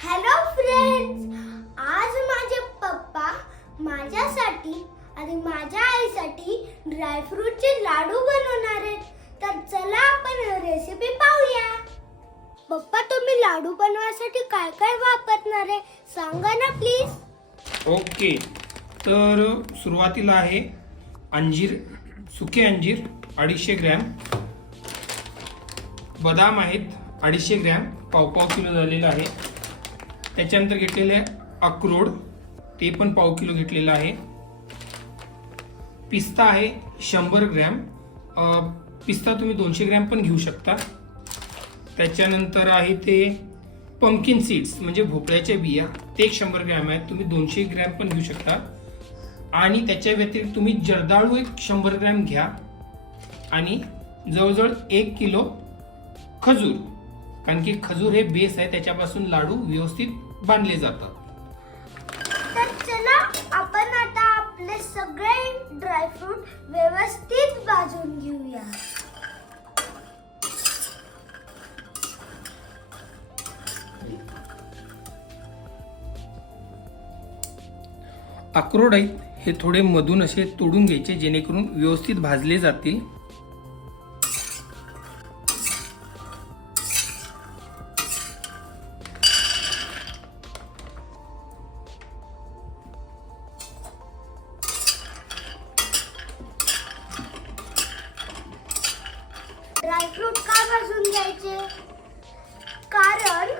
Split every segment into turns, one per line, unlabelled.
Hello friends आज माझे पप्पा माझ्यासाठी आणि माझ्या आईसाठी ड्रायफ्रूटचे लाडू बनवणार आहेत. तर चला आपण रेसिपी पाहूया. पप्पा तुम्ही लाडू बनवण्यासाठी काय काय वापरणार आहे? सांगा ना प्लीज
ओके तर सुरुवातीला आहे अंजीर सुके अंजीर अडीचशे ग्रॅम. बदाम आहेत अडीचशे ग्रॅम. पाव पाव किलो झालेलं आहे. त्याच्यानंतर घेतलेले आहे अक्रोड. ते पण पाव किलो घेतलेलं आहे. पिस्ता आहे शंभर ग्रॅम. पिस्ता तुम्ही दोनशे ग्रॅम पण घेऊ शकता. त्याच्यानंतर आहे ते पंकिन सीड्स म्हणजे भोपळ्याच्या बिया. ते एक शंभर ग्रॅम आहेत. तुम्ही दोनशे ग्रॅम पण घेऊ शकता. आणि त्याच्या व्यतिरिक्त तुम्ही जर्दाळू एक शंभर ग्रॅम घ्या. आणि जवळजवळ एक किलो खजूर. कारण की खजूर हे बेस आहे. त्याच्यापासून लाडू व्यवस्थित बांधले जातात.
तर चला आपण आता आपले सगळे ड्रायफ्रूट व्यवस्थित भाजून घेऊया.
अक्रोड आहेत हे थोडे मधून असे तोडून घ्यायचे जेणेकरून व्यवस्थित भाजले जातील.
ड्रायफ्रूट का भाजून घ्यायचे? कारण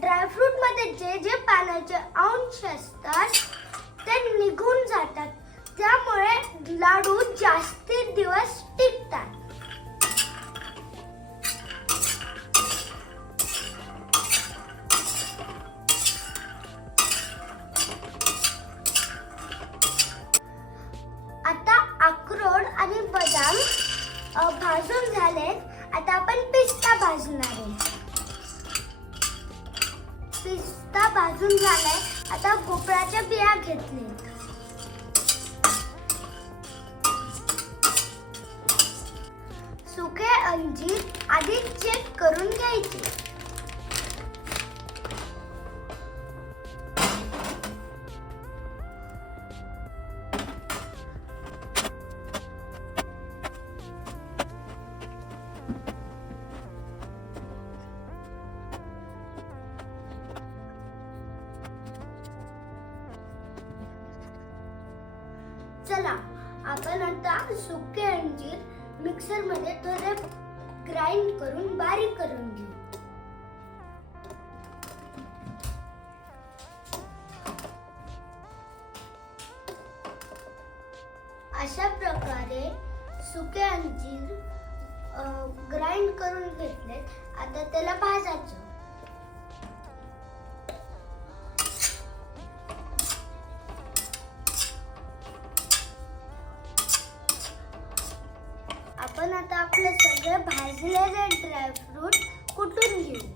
ड्रायफ्रूटमध्ये जे जे पाण्याचे अंश असतात ते निघून जातात. त्यामुळे लाडू जास्त भाजून झाले आता आपण पिस्ता भाजणार आहे. पिस्ता भाजून झालाय. आता भोपळ्याच्या बिया घेतले सुके अंजीर आधी चेक करून घ्यायचे. आपण सुके अंजीर मिक्सरमध्ये थोडे ग्राइंड करून बारीक करून घेऊ. अशा प्रकारे सुके अंजीर ग्राइंड करून घेतलेत. आता त्याला भाजायचं. आता आपले सगळे भाजलेले ड्रायफ्रूट कुटून घेऊ?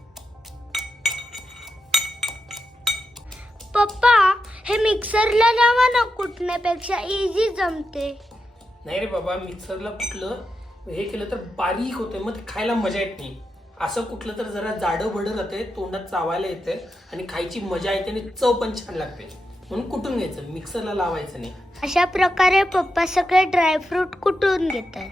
पप्पा हे मिक्सरला लावा ना कुटण्यापेक्षा इझी जमते.
नाही रे बाबा मिक्सरला कुठलं? हे केलं तर बारीक होते मग ते खायला मजा येत नाही. असं कुठलं तर जरा जाडं बडं राहते तोंडात चावायला येते आणि खायची मजा येते आणि चव पण छान लागते. म्हणून कुठून घ्यायचं? मिक्सरला लावायचं नाही.
अशा प्रकारे पप्पा सगळे ड्रायफ्रूट कुटून घेतात?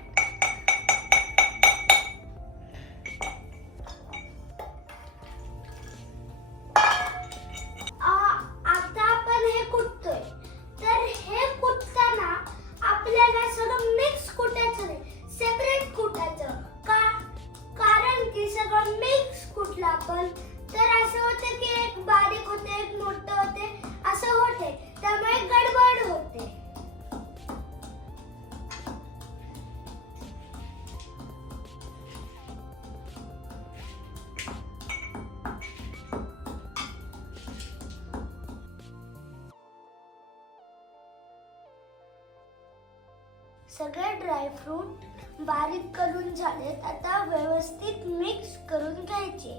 सगळे ड्रायफ्रूट बारीक करून झालेत. आता व्यवस्थित मिक्स करून घ्यायचे.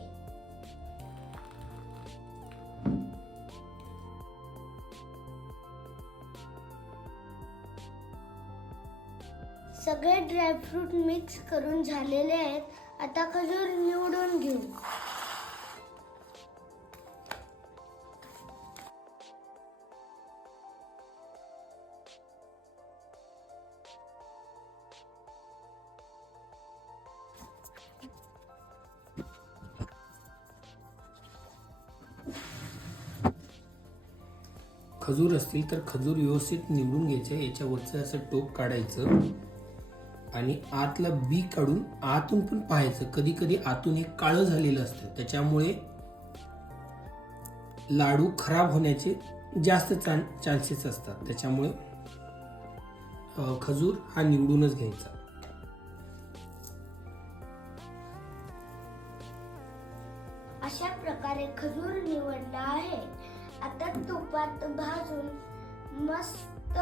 सगळे ड्रायफ्रूट मिक्स करून झालेले आहेत. आता खजूर निवडून घेऊ.
खजूर असतील तर खजूर व्यवस्थित निवडून घ्यायचे. याच्यावरचं असं टोप काढायचं आणि आतला बी काढून आतून पण पाहायचं. कधी कधी आतून एक काळं झालेलं असतं. त्याच्यामुळे लाडू खराब होण्याचे जास्त चान चान्सेस असतात. त्याच्यामुळे खजूर हा निवडूनच घ्यायचा.
तुपात भाजून मस्त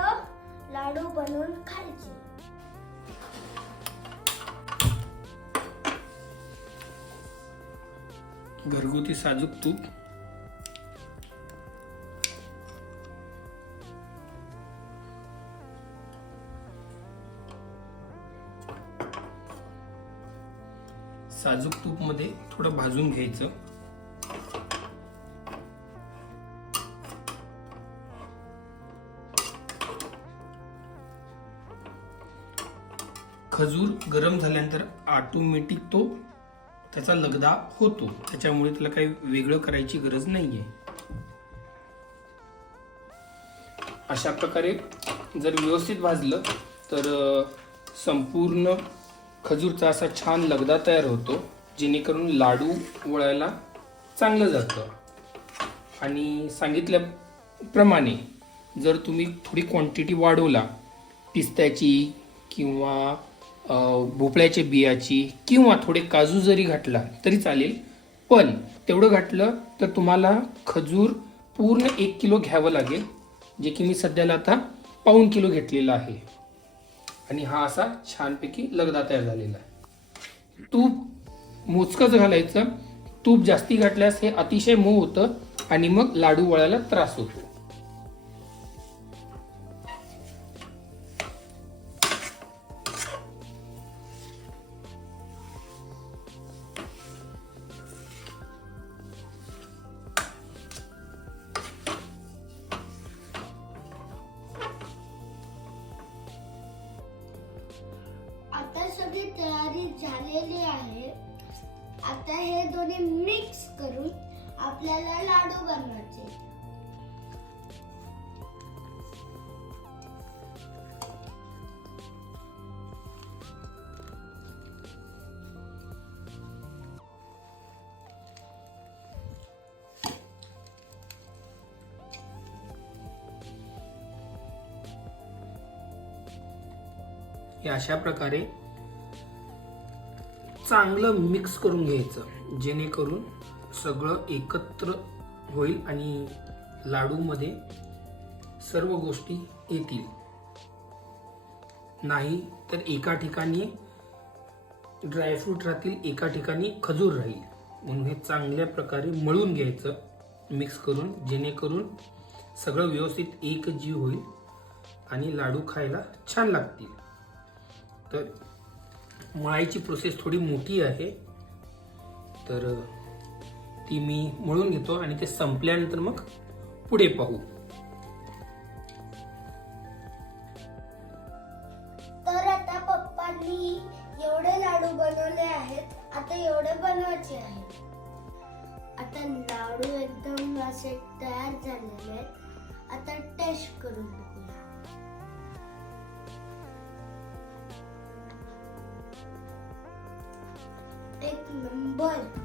लाडू बनवून खायचे.
घरगुती साजूक तूप. साजूक तूपमध्ये थोडं भाजून घ्यायचं. खजूर गरम झाल्यानंतर ऑटोमॅटिक तो त्याचा लगदा होतो. त्याच्यामुळे त्याला काही वेगळं करायची गरज नाही आहे अशा प्रकारे जर व्यवस्थित भाजलं तर संपूर्ण खजूरचा असा छान लगदा तयार होतो जेणेकरून लाडू वळायला चांगलं जातं. आणि सांगितल्याप्रमाणे जर तुम्ही थोडी क्वांटिटी वाढवला पिस्त्याची किंवा भोपळ्याच्या बियाची किंवा थोडे काजू जरी घातला तरी चालेल. पण तेवढं घातलं तर तुम्हाला खजूर पूर्ण एक किलो घ्यावं लागेल जे की मी सध्याला आता पाऊन किलो घेतलेला आहे. आणि हा असा छानपैकी लगदा तयार झालेला आहे. तूप मोजकंच घालायचं. तूप जास्ती घातल्यास हे अतिशय मऊ होतं आणि मग लाडू वळायला त्रास होतो.
आता सगळी तयारी झालेली आहे. आता हे दोन्ही मिक्स करून आपल्याला लाडू बनवायचे.
हे अशा प्रकारे चांगलं मिक्स करून घ्यायचं. जेणेकरून सगळं एकत्र होईल आणि लाडूमध्ये सर्व गोष्टी येतील. नाही तर एका ठिकाणी ड्रायफ्रूट राहतील एका ठिकाणी खजूर राहील. म्हणून हे चांगल्या प्रकारे मळून घ्यायचं मिक्स करून जेणेकरून सगळं व्यवस्थित एक जीव होईल आणि लाडू खायला छान लागतील. तर मळायची प्रोसेस थोडी मोठी आहे. तर ती मी मळून घेतो आणि ते संपल्यानंतर मग पुढे पाहू.
तर आता पप्पांनी एवढे लाडू बनवले आहेत आता एवढे बनवायचे आहेत. आता लाडू एकदम असे तयार झालेले आहेत. आता टेस्ट करून number.